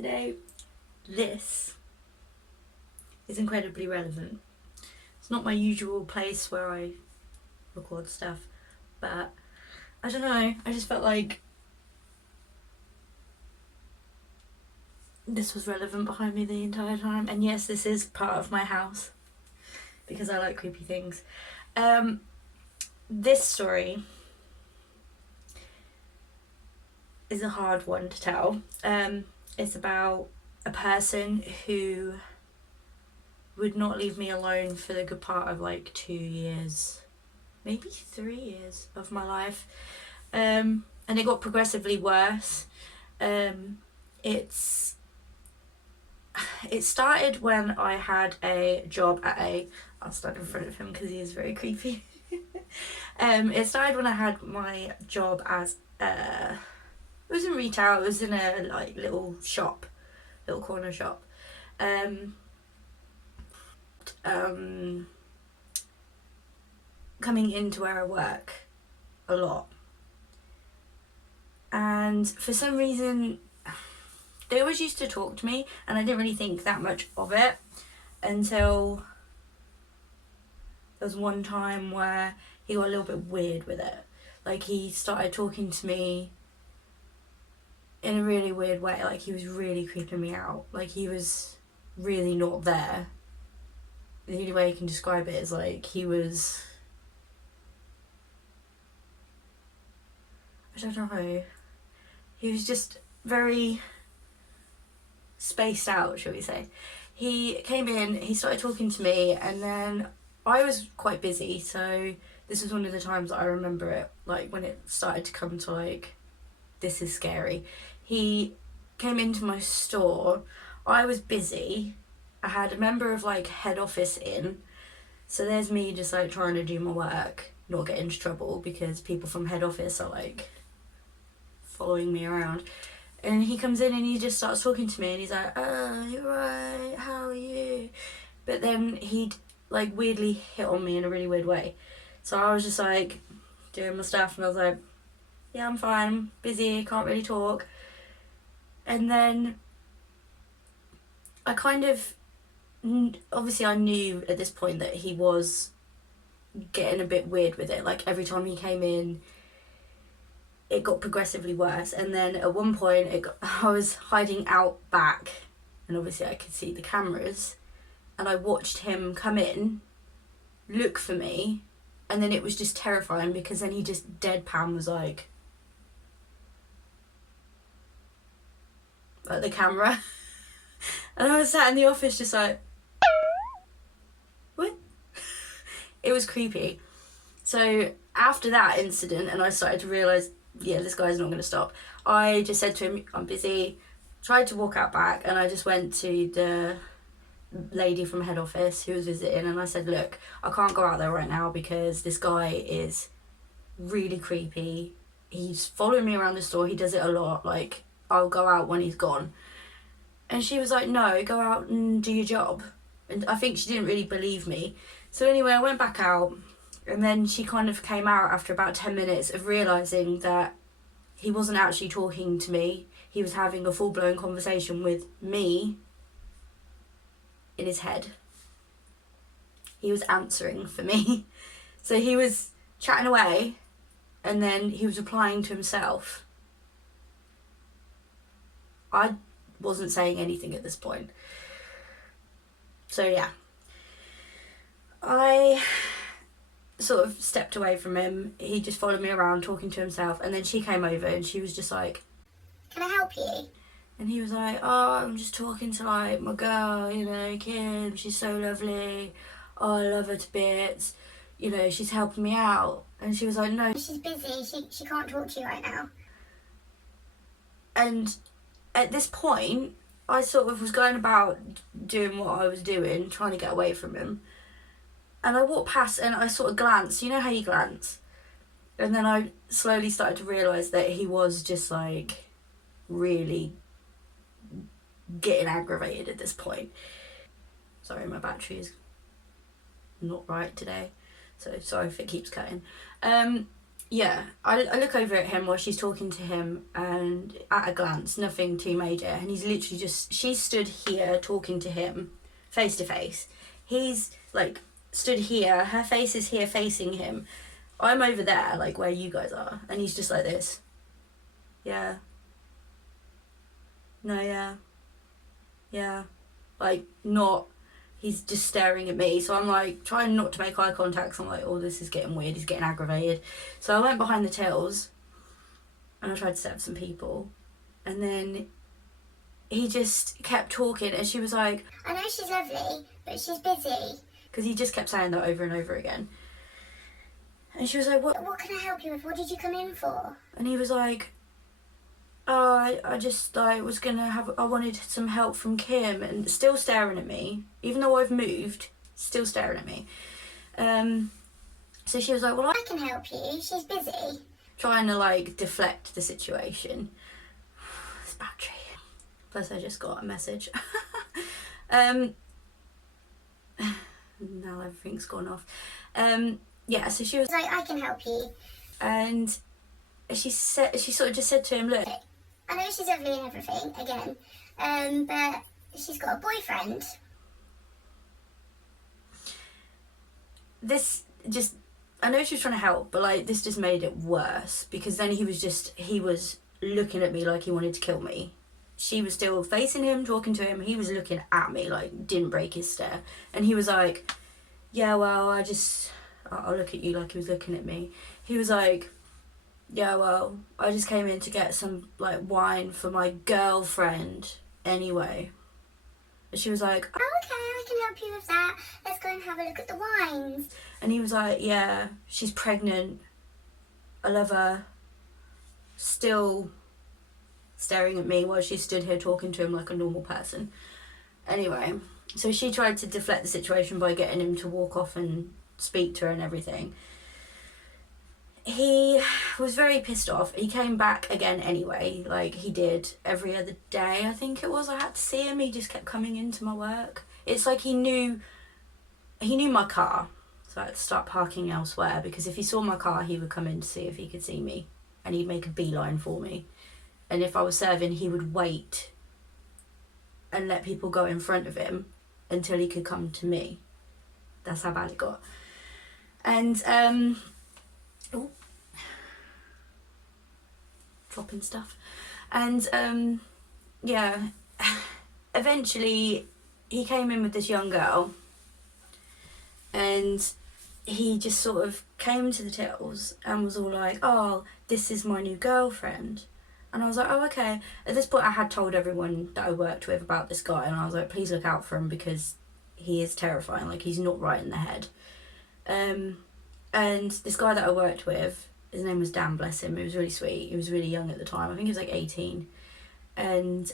today. This is incredibly relevant. It's not my usual place where I record stuff, but I don't know, I just felt like this was relevant behind me the entire time. And yes, this is part of my house because I like creepy things. This story is a hard one to tell. It's about a person who would not leave me alone for the good part of like 2 years, maybe 3 years of my life. And it got progressively worse. It started when I had a job at I'll stand in front of him because he is very creepy. It started when I had my job as it was in retail. It was in a like little corner shop. Coming into where I work a lot, and for some reason they always used to talk to me, and I didn't really think that much of it until there was one time where he got a little bit weird with it. Like, he started talking to me in a really weird way. Like, he was really creeping me out. Like, he was really not there. The only way I can describe it is like he was, I don't know, he was just very spaced out, shall we say. He came in, he started talking to me, and then I was quite busy, so this was one of the times that I remember it, like when it started to come to like, this is scary. He came into my store, I was busy, I had a member of like head office in, so there's me just like trying to do my work, not get into trouble because people from head office are like following me around. And he comes in and he just starts talking to me and he's like, "Oh, you're right, how are you?" But then he'd like weirdly hit on me in a really weird way. So I was just like doing my stuff and I was like, "Yeah, I'm fine, I'm busy, can't really talk." And then I kind of, obviously I knew at this point that he was getting a bit weird with it. Like, every time he came in, it got progressively worse. And then at one point I was hiding out back, and obviously I could see the cameras, and I watched him come in, look for me, and then it was just terrifying because then he just deadpan was like at the camera. And I was sat in the office just like, what? It was creepy. So after that incident, and I started to realise, yeah, this guy's not going to stop, I just said to him, "I'm busy," tried to walk out back, and I just went to the lady from head office who was visiting, and I said, "Look, I can't go out there right now because this guy is really creepy. He's following me around the store, he does it a lot, like, I'll go out when he's gone." And she was like, "No, go out and do your job." And I think she didn't really believe me. So anyway, I went back out, and then she kind of came out after about 10 minutes of realising that he wasn't actually talking to me. He was having a full-blown conversation with me in his head. He was answering for me. So he was chatting away, and then he was replying to himself. I wasn't saying anything at this point. So yeah, I sort of stepped away from him. He just followed me around talking to himself, and then she came over and she was just like, "Can I help you?" And he was like, "Oh, I'm just talking to like my girl, you know, Kim, she's so lovely. Oh, I love her to bits. You know, she's helping me out." And she was like, "No, "She's busy, she can't talk to you right now." And at this point, I sort of was going about doing what I was doing, trying to get away from him. And I walked past and I sort of glanced, you know how you glance? And then I slowly started to realise that he was just like really getting aggravated at this point. Sorry, my battery is not right today, so sorry if it keeps cutting. yeah, I look over at him while she's talking to him, and at a glance, nothing too major. And he's literally just, she stood here talking to him face to face. He's like stood here, her face is here facing him. I'm over there, like where you guys are, and he's just like this. Yeah. No, yeah. Yeah. Like, not, he's just staring at me. So I'm like trying not to make eye contact. So I'm like, oh, this is getting weird. He's getting aggravated. So I went behind the tills and I tried to set up some people. And then he just kept talking, and she was like, I know she's lovely, but she's busy. because he just kept saying that over and over again. And she was like, What can I help you with? What did you come in for? And he was like, oh, I just I wanted some help from Kim, and still staring at me, even though I've moved, still staring at me. So she was like, well, I can help you. She's busy. trying to like deflect the situation. This battery. Plus, I just got a message. Now everything's gone off. Yeah, so she was She's like, I can help you. and she sort of just said to him, look, I know she's lovely and everything, again, but she's got a boyfriend. this just, I know she was trying to help, but like this just made it worse, because then he was looking at me like he wanted to kill me. She was still facing him, talking to him. He was looking at me like didn't break his stare, and he was like, yeah, well, I'll look at you, like he was looking at me. He was like, yeah, well, I just came in to get some like wine for my girlfriend anyway. And she was like, Oh, okay, I can help you with that. Let's go and have a look at the wines. and he was like, yeah, she's pregnant. I love her. Still staring at me while she stood here talking to him like a normal person. Anyway, so she tried to deflect the situation by getting him to walk off and speak to her and everything. He was very pissed off. He came back again anyway, like he did every other day, I think it was. I had to see him. He just kept coming into my work. It's like he knew my car, so I had to start parking elsewhere, because if he saw my car, he would come in to see if he could see me, and he'd make a beeline for me. And if I was serving, he would wait and let people go in front of him until he could come to me. That's how bad it got. And dropping stuff. And yeah, eventually he came in with this young girl, and he just sort of came to the tills and was all like, oh, this is my new girlfriend. And I was like, oh, okay. At this point, I had told everyone that I worked with about this guy, and I was like, please look out for him, because he is terrifying. Like, he's not right in the head. And this guy that I worked with, his name was Dan, bless him. He was really sweet. He was really young at the time. I think he was like 18. And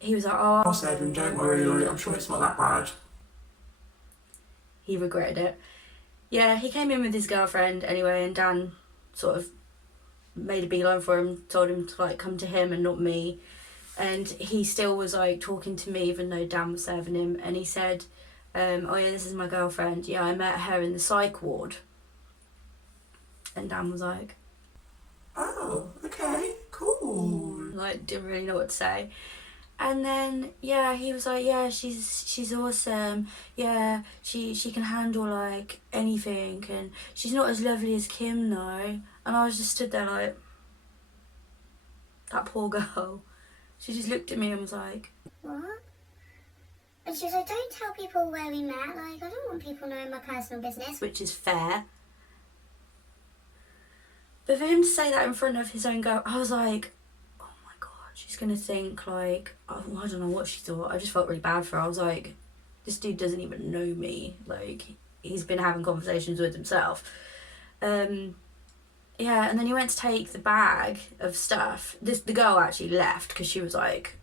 he was like, oh, I'll save him, don't worry, like, I'm sure it's not that bad. He regretted it. Yeah, he came in with his girlfriend anyway, and Dan sort of made a beeline for him, told him to like come to him and not me. And he still was like talking to me even though Dan was serving him. And he said, oh yeah, this is my girlfriend. Yeah, I met her in the psych ward. And Dan was like, Oh, okay, cool. like didn't really know what to say. And then yeah, he was like, yeah, she's awesome. Yeah, she can handle like anything, and she's not as lovely as Kim though. And I was just stood there like, that poor girl. She just looked at me and was like, What? And she was like, don't tell people where we met. Like, I don't want people knowing my personal business. which is fair. But for him to say that in front of his own girl, I was like, oh my god, she's gonna think like, oh, I don't know what she thought. I just felt really bad for her. I was like, this dude doesn't even know me. Like, he's been having conversations with himself. Yeah, and then he went to take the bag of stuff. The girl actually left because she was like,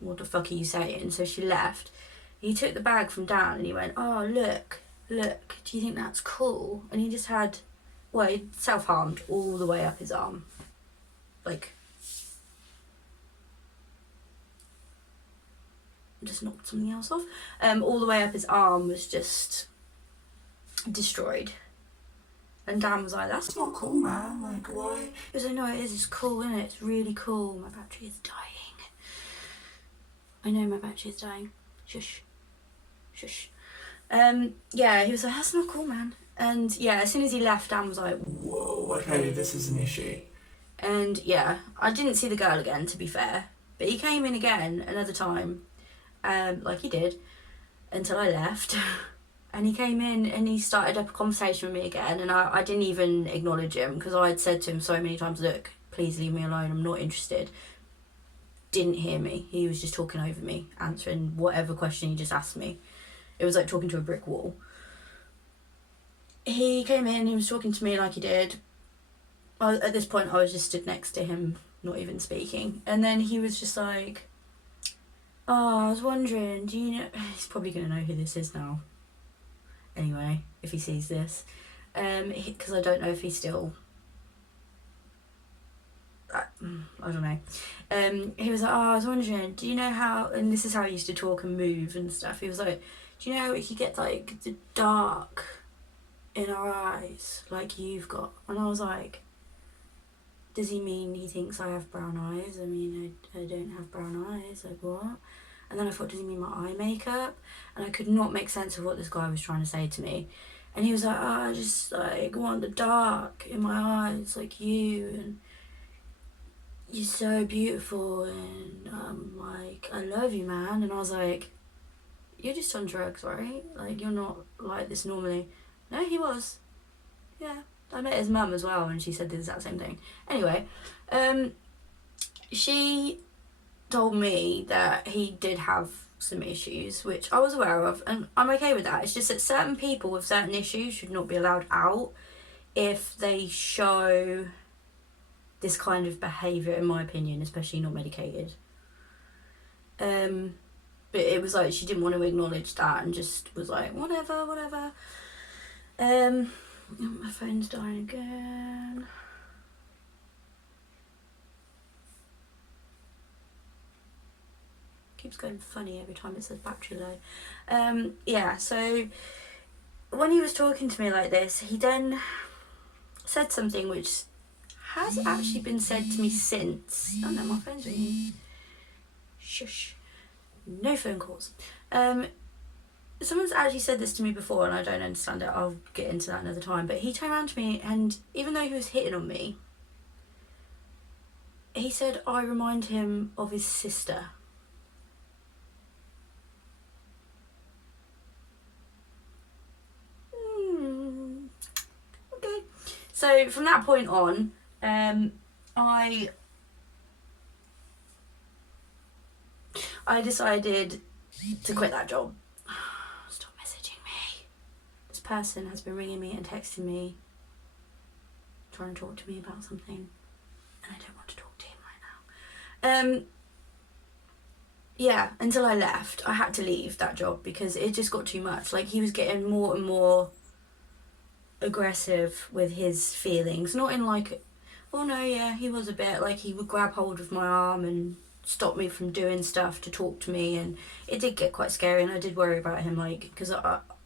what the fuck are you saying? So she left. He took the bag from Dan and he went, oh, look, do you think that's cool? And he just had, well, he self-harmed all the way up his arm. Like, just knocked something else off. All the way up his arm was just destroyed. And Dan was like, that's It's not cool, man. Like, why? He was like, no, it is. It's cool, isn't it? It's really cool. My battery is dying. I know my battery is dying. Shush. Shush. Yeah, he was like, that's not cool, man. And yeah, as soon as he left, Dan was like, Whoa, okay, this is an issue. and yeah, I didn't see the girl again, to be fair. But he came in again another time, like he did, until I left. And he came in and he started up a conversation with me again, and I didn't even acknowledge him because I had said to him so many times, look, please leave me alone, I'm not interested. Didn't hear me. He was just talking over me, answering whatever question he just asked me. It was like talking to a brick wall. He came in, he was talking to me like he did. At this point, I was just stood next to him, not even speaking. And then he was just like, oh, I was wondering, do you know... He's probably going to know who this is now. Anyway, if he sees this. Because I don't know if he's still... I don't know. He was like, oh, I was wondering, do you know how... And this is how he used to talk and move and stuff. He was like, do you know if you get, like, the dark in our eyes, like you've got? And I was like... Does he mean he thinks I have brown eyes? I mean, I don't have brown eyes. Like, what? And then I thought, does he mean my eye makeup? And I could not make sense of what this guy was trying to say to me. And he was like, oh, I just, like, want the dark in my eyes, like you. And you're so beautiful. And, like, I love you, man. And I was like, you're just on drugs, right? Like, you're not like this normally. No, he was. Yeah. I met his mum as well, and she said the exact same thing. Anyway, she told me that he did have some issues, which I was aware of, and I'm okay with that. It's just that certain people with certain issues should not be allowed out if they show this kind of behaviour, in my opinion, especially not medicated. But it was like she didn't want to acknowledge that and just was like, whatever. My phone's dying again. Keeps going funny every time it says battery low. Yeah, so when he was talking to me like this, he then said something which has actually been said to me since. Oh no, my phone's ringing. Shush. No phone calls. Someone's actually said this to me before and I don't understand it. I'll get into that another time. But he turned around to me and even though he was hitting on me, he said I remind him of his sister. Okay. So from that point on, I decided to quit that job. Stop messaging me. This person has been ringing me and texting me, trying to talk to me about something, and I don't want to talk to him right now. Yeah, until I left, I had to leave that job because it just got too much. Like, he was getting more and more aggressive with his feelings. Not in like, oh no, yeah, he was a bit like, he would grab hold of my arm and stop me from doing stuff to talk to me, and it did get quite scary, and I did worry about him, like, because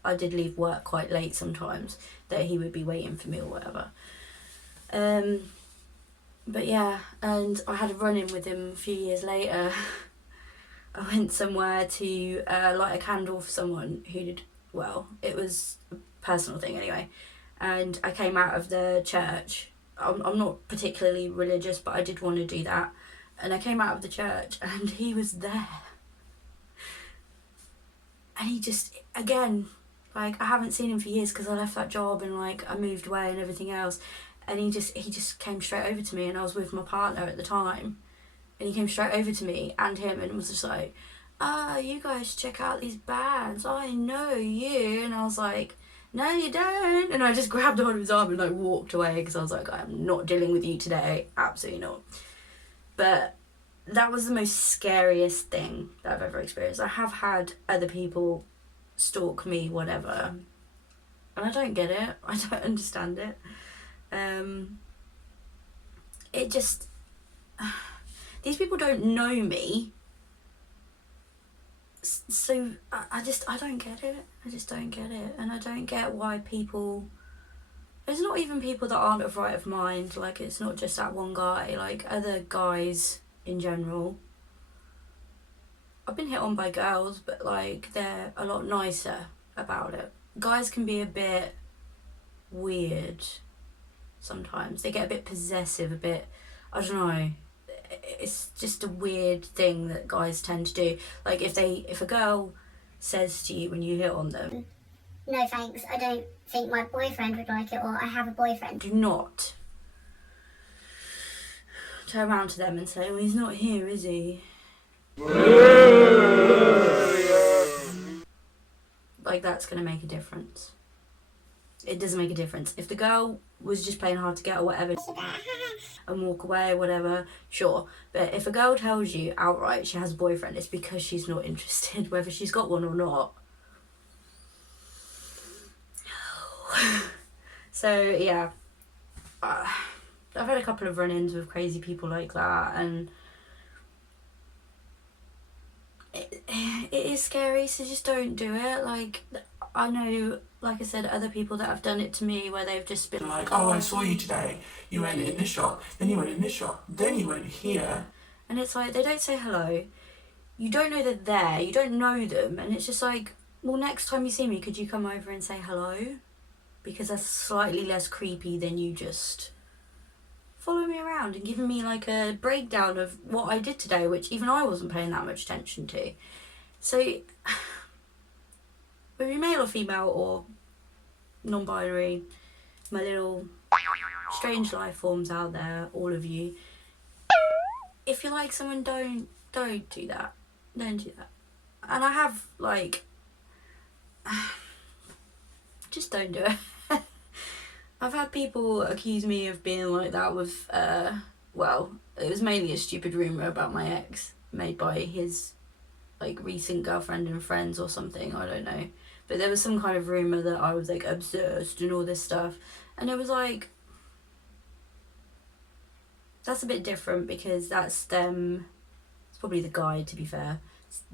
I did leave work quite late sometimes, that he would be waiting for me or whatever. But yeah, and I had a run-in with him a few years later. I went somewhere to light a candle for someone who did, well, it was a personal thing anyway, and I came out of the church. I'm not particularly religious, but I did want to do that, and I came out of the church and he was there, and he just, again, like, I haven't seen him for years because I left that job and like I moved away and everything else, and he just came straight over to me, and I was with my partner at the time. And he came straight over to me and him and was just like, you guys check out these bands, I know you. And I was like, no you don't. And I just grabbed hold of his arm and like walked away because I was like, I'm not dealing with you today, absolutely not. But that was the most scariest thing that I've ever experienced. I have had other people stalk me, whatever, and I don't get it, I don't understand it. It just... These people don't know me, so I don't get it. I just don't get it, and I don't get why people It's not even people that aren't of right of mind, like it's not just that one guy, like other guys in general. I've been hit on by girls, but like they're a lot nicer about it. Guys can be a bit weird sometimes. They get a bit possessive, a bit, I don't know. It's just a weird thing that guys tend to do. Like if a girl says to you when you hit on them, no thanks, I don't think my boyfriend would like it, or I have a boyfriend. do not turn around to them and say, well, he's not here, is he? Like that's gonna make a difference. It doesn't make a difference. If the girl was just playing hard to get or whatever and walk away or whatever, sure. But if a girl tells you outright she has a boyfriend, it's because she's not interested, whether she's got one or not. So yeah, I've had a couple of run-ins with crazy people like that, and it is scary, so just don't do it. Like, I know, like I said, other people that have done it to me where they've just been Like, oh, I saw you today. You went in this shop, then you went in this shop, then you went here. and it's like they don't say hello, you don't know they're there, you don't know them, and it's just like, well, next time you see me, could you come over and say hello? Because that's slightly less creepy than you just following me around and giving me like a breakdown of what I did today, which even I wasn't paying that much attention to. So whether you're male or female or non-binary, my little strange life forms out there, all of you, if you like someone, don't do that. Don't do that. And I have like just don't do it. I've had people accuse me of being like that with, well, it was mainly a stupid rumour about my ex made by his like recent girlfriend and friends or something, I don't know. But there was some kind of rumour that I was like obsessed and all this stuff. And it was like, that's a bit different because that's them, it's probably the guy to be fair,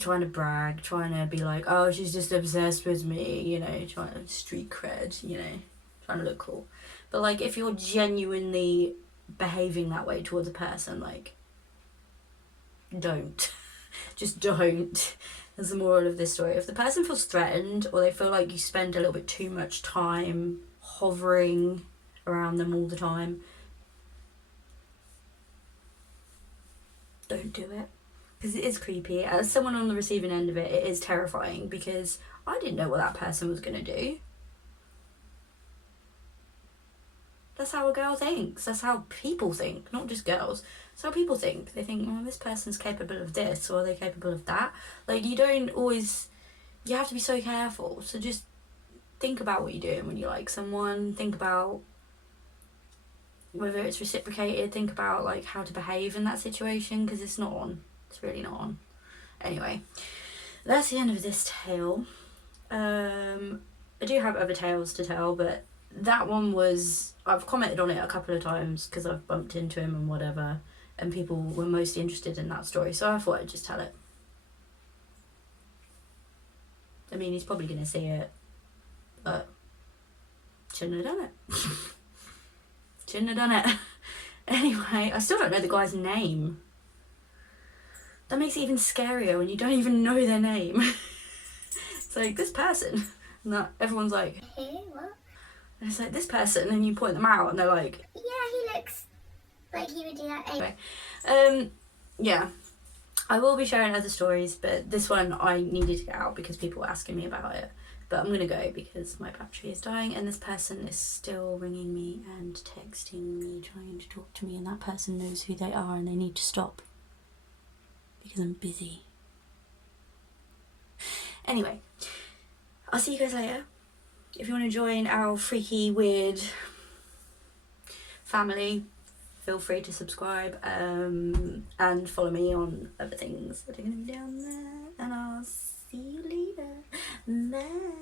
trying to brag, trying to be like, oh, she's just obsessed with me, you know, trying to street cred, you know, trying to look cool. But like if you're genuinely behaving that way towards a person, like don't. Just don't. That's the moral of this story. If the person feels threatened or they feel like you spend a little bit too much time hovering around them all the time, don't do it. Because it is creepy. As someone on the receiving end of it, it is terrifying because I didn't know what that person was going to do. That's how a girl thinks. That's how people think, not just girls. That's how people think. They think, well, this person's capable of this, or they're capable of that. Like, you don't always... You have to be so careful. So just think about what you're doing when you like someone. Think about whether it's reciprocated. Think about, like, how to behave in that situation, because it's not on. It's really not on. Anyway, that's the end of this tale. I do have other tales to tell, but that one was... I've commented on it a couple of times because I've bumped into him and whatever, and people were mostly interested in that story, so I thought I'd just tell it. I mean, he's probably going to see it, but shouldn't have done it. Shouldn't have done it. Anyway, I still don't know the guy's name. That makes it even scarier when you don't even know their name. It's like, this person. And that, everyone's like, Who? What? and it's like, this person, and you point them out and they're like, Yeah, he looks like he would do that anyway. yeah. I will be sharing other stories, but this one I needed to get out because people were asking me about it. But I'm going to go because my battery is dying and this person is still ringing me and texting me, trying to talk to me, and that person knows who they are and they need to stop because I'm busy. Anyway, I'll see you guys later. If you want to join our freaky, weird family, feel free to subscribe and follow me on other things that are going to be down there. And I'll see you later. Bye.